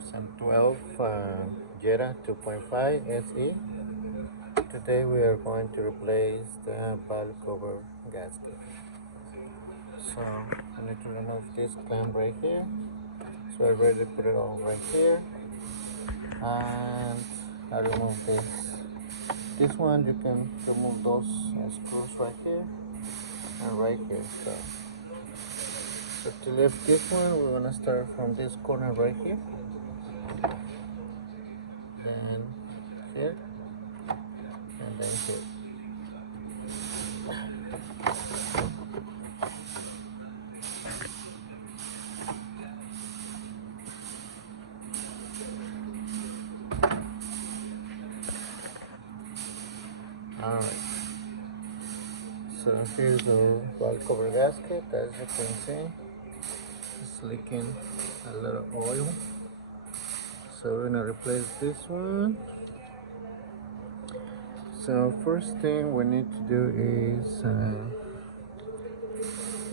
2012 Jetta 2.5 SE. Today we are going to replace the valve cover gasket. So I need to remove this clamp right here. So I already put it on right here, and I remove this. This one you can remove those screws right here and right here. So to lift this one, we're gonna start from this corner right here, then here, and then here. Alright, so here's the valve cover gasket. As you can see, it's leaking a lot of oil. So we're gonna replace this one. So first thing we need to do is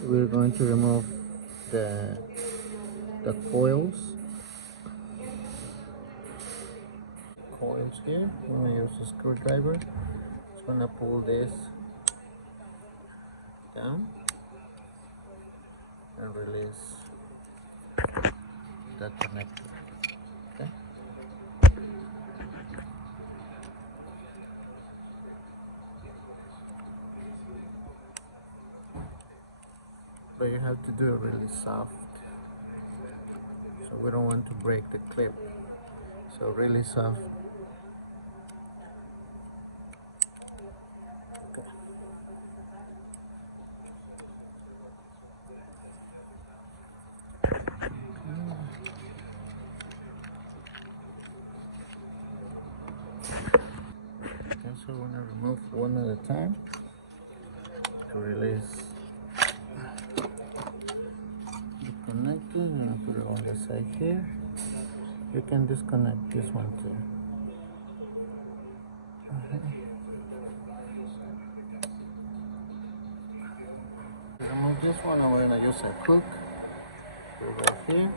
we're going to remove the coils here. We're gonna use a screwdriver. Just gonna pull this down and release the connector. Okay. But you have to do it really soft, so we don't want to break the clip. So really soft. Okay. So we're gonna remove one at a time to release the connector. I'm gonna put it on the side here. You can disconnect this one too. To remove this one, I'm gonna use a hook. Put it right here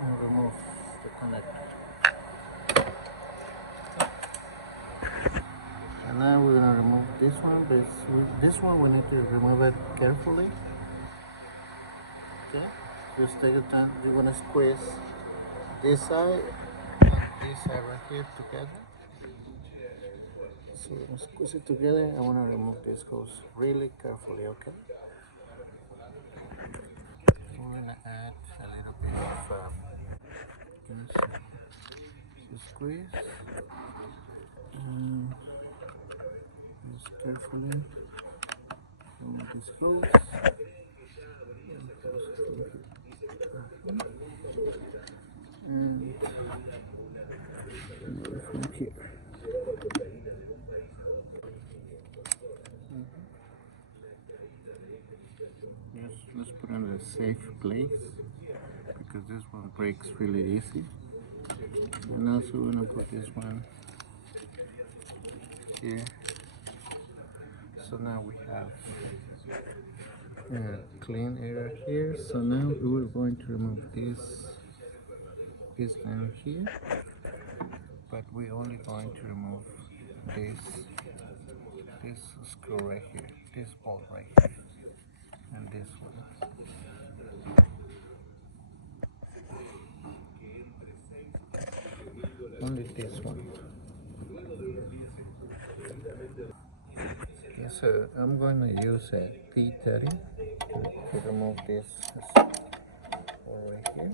and remove the connector. And now we're gonna remove this one, but this one we need to remove it carefully. Okay, just take your time. You're gonna squeeze this side and this side right here together. So we're gonna squeeze it together. I wanna remove this hose really carefully, okay? We're gonna add a little bit of just squeeze and just carefully remove this hose. And from here. Yes, let's put it in a safe place because this one breaks really easy. And also we're gonna put this one here. So now we have a clean area here. So now we're going to remove this line here, but we're only going to remove this screw right here, this bolt right here, and this one. Only this one. Okay, so I'm going to use a T30 to remove this right here.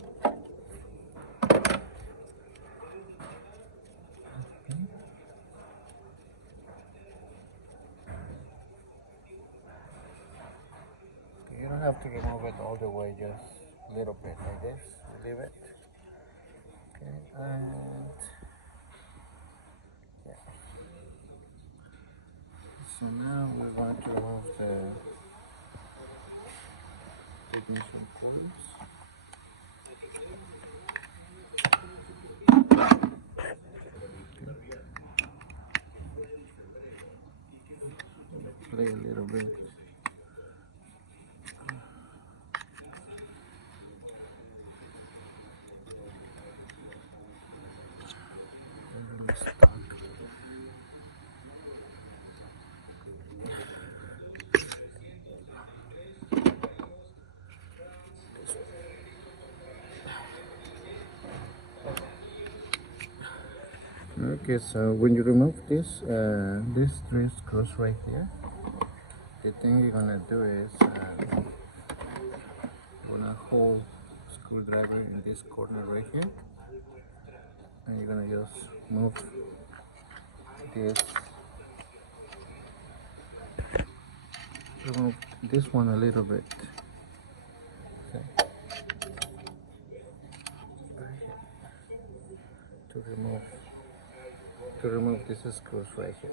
You don't have to remove it all the way, just a little bit like this. Leave it. Okay, and yeah. So now we're going to remove the ignition coils. Play a little bit. Okay, so when you remove this, these three screws right here, the thing you're gonna do is gonna hold screwdriver in this corner right here, and you're gonna just move this, remove this one a little bit. Okay. To remove these screws right here.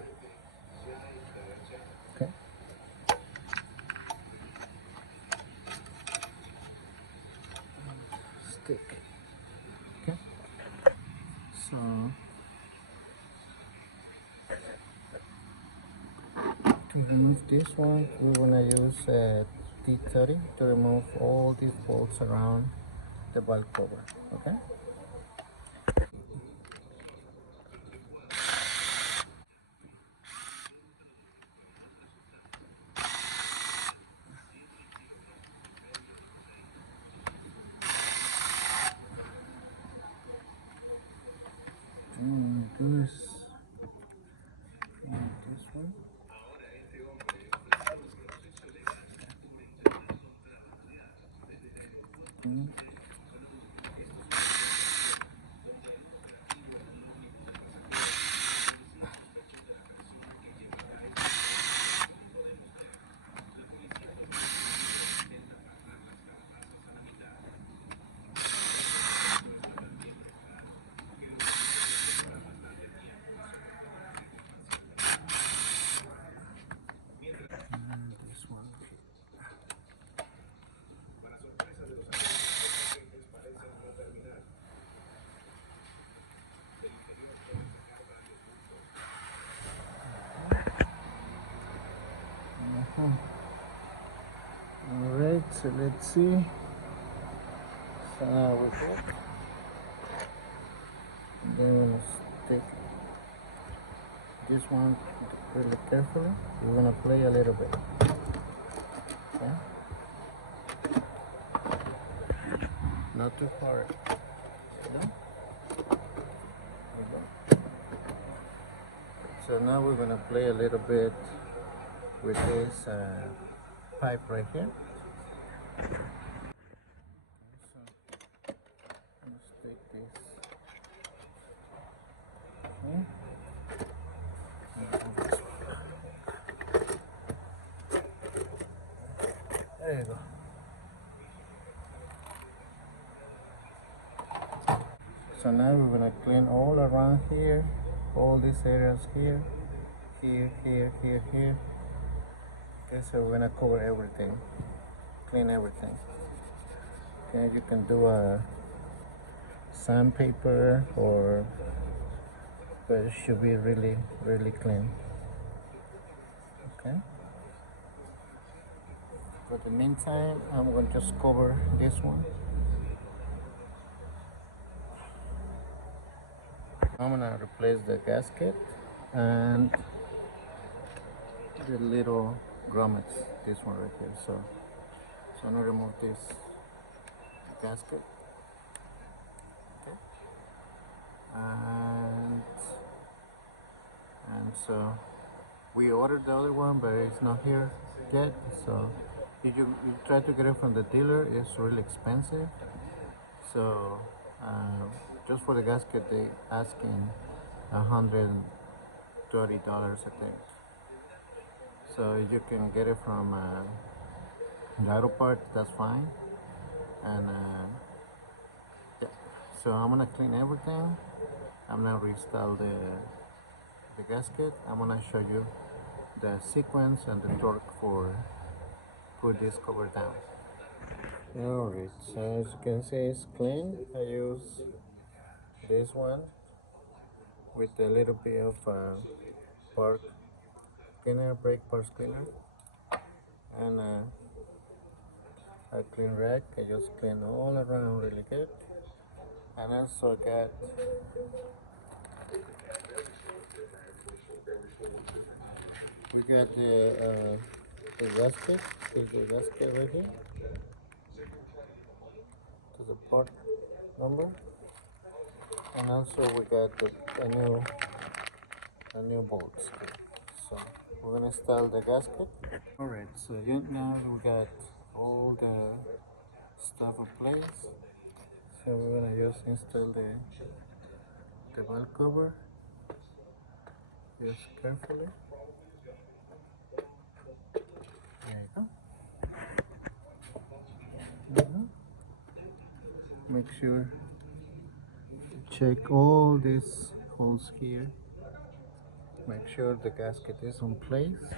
Okay. Stick. Okay. So to remove this one, we're gonna use T30 to remove all these bolts around the valve cover. Okay. This one. This one. Alright, so let's see. So now we're good. Then we're gonna stick this one really carefully. We're gonna play a little bit. Okay? Not too hard. Okay? So now we're gonna play a little bit with this pipe right here. So let's take this. Okay. There you go. So now we're gonna clean all around here, all these areas here, here. Okay, so we're gonna cover everything, clean everything. Okay, you can do a sandpaper or, but it should be really clean. Okay. For the meantime, I'm going to just cover this one. I'm gonna replace the gasket and the little grommets, this one right here. So I'm gonna remove this gasket. Okay. And so we ordered the other one, but it's not here yet. So if you try to get it from the dealer, it's really expensive. So just for the gasket, they asking $130, I think. So you can get it from the auto part, that's fine. And yeah, so I'm gonna clean everything. I'm gonna reinstall the gasket. I'm gonna show you the sequence and the torque for put this cover down. Alright, so as you can see, it's clean. I use this one with a little bit of park cleaner, brake parts cleaner, and a clean rack. I just clean all around really good. And also got we got the gasket. There's the gasket right here. To the part number. And also we got a new bolts too. So we're gonna install the gasket. Alright, so now we got all the stuff in place. So we're gonna just install the valve cover just carefully. There you go. Mhm. Make sure to check all these holes here. Make sure the gasket is in place.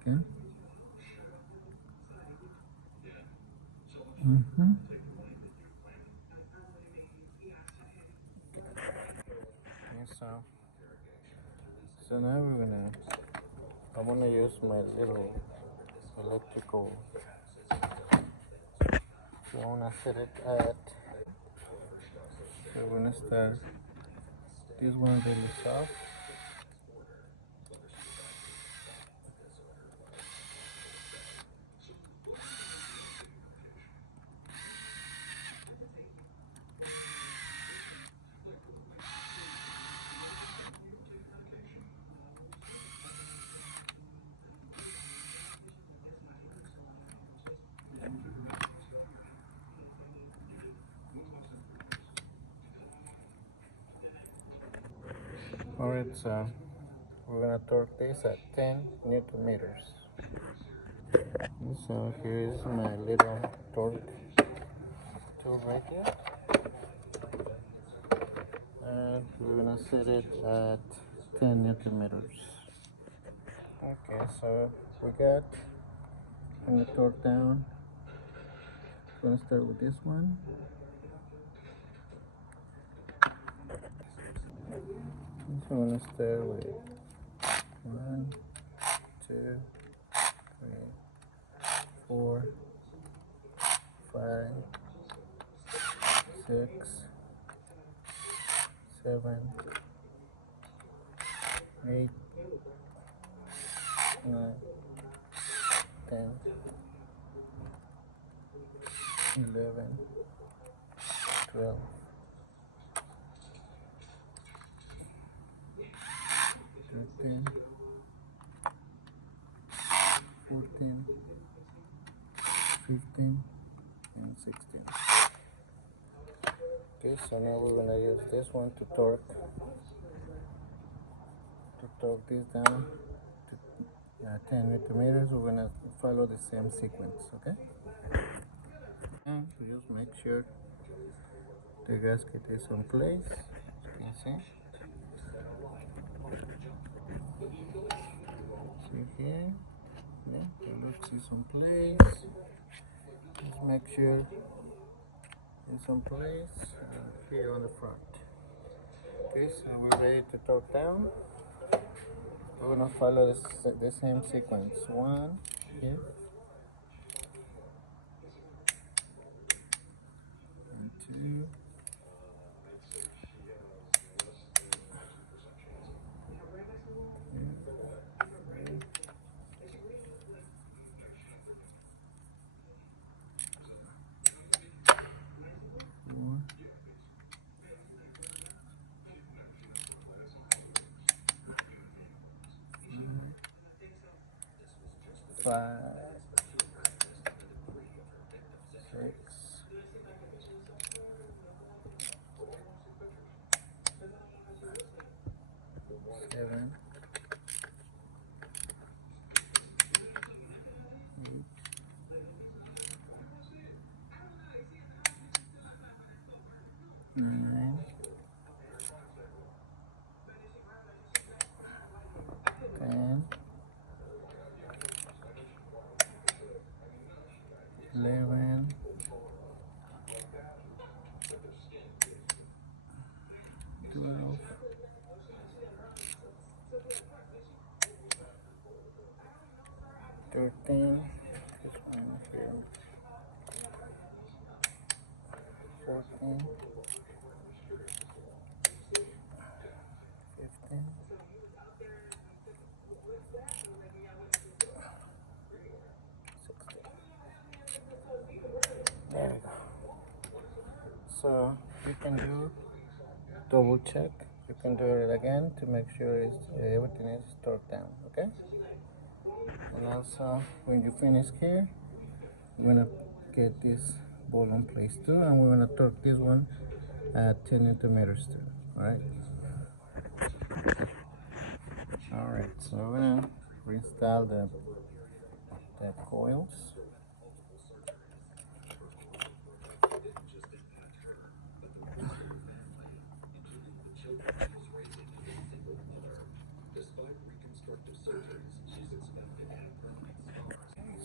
Okay. Mm-hmm. Okay, so now I'm gonna use my little electrical. So I'm gonna set it at. So we're gonna start this one really soft. Alright, so we're gonna torque this at 10 Newton meters. So here is my little torque tool right here. And we're gonna set it at 10 Newton meters. Okay, so we got, I'm gonna torque down. I'm gonna start with this one. So I'm gonna start with 1, 2, 3, 4, 5, 6, 7, 8, 9, 10, 11, 12, 13, 14, 15, and 16. Okay, so now we're gonna use this one to torque this down to 10 Newton meters. We're gonna follow the same sequence, okay? And we just make sure the gasket is in place. As you can see here, yeah, the looks is in place. Just make sure it's in place here on the front. Okay, so we're ready to torque down. We're gonna follow the same sequence. 1 here and 2. 5, 6, 7, 8, 9, 10, 11, 12, 13, this one here, 14, 15, 16. There we go. So you can do double check. You can do it again to make sure everything is torqued down, okay? And also, when you finish here, we're gonna get this ball in place too, and we're gonna torque this one at 10 newton meters too, alright? Alright, so we're gonna reinstall the coils.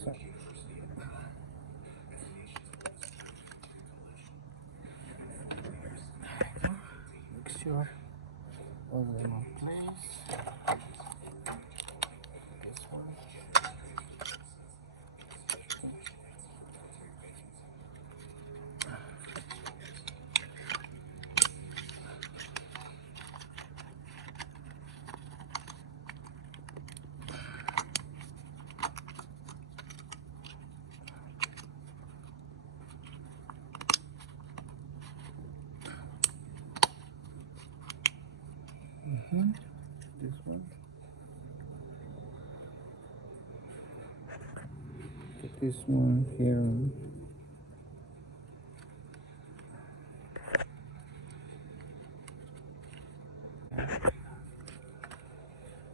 So, make sure all of them in place. This one. This one. Get this one here.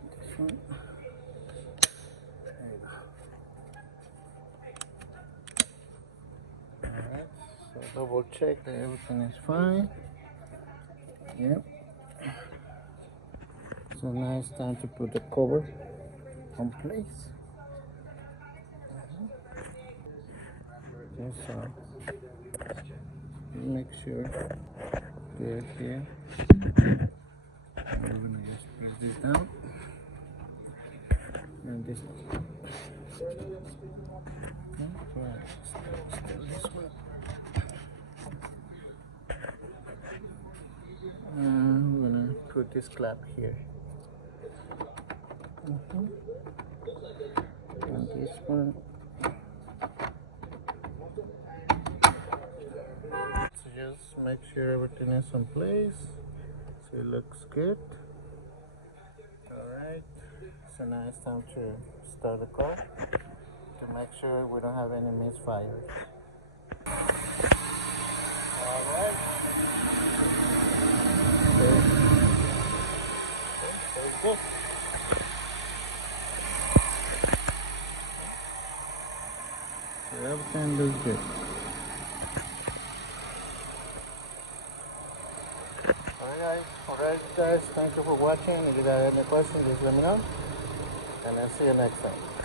This one. There you go. Alright, so double check that everything is fine. Yep. So now it's time to put the cover on place. Just so make sure they're here. And we're gonna just press this down and this one. This way. And we're gonna put this clap here. And this one. So just make sure everything is in place. So it looks good. Alright. So now it's time to start the car to make sure we don't have any misfires. Alright. Okay. So it's good. So everything looks good. Alright guys, thank you for watching. If you have any questions, just let me know. And I'll see you next time.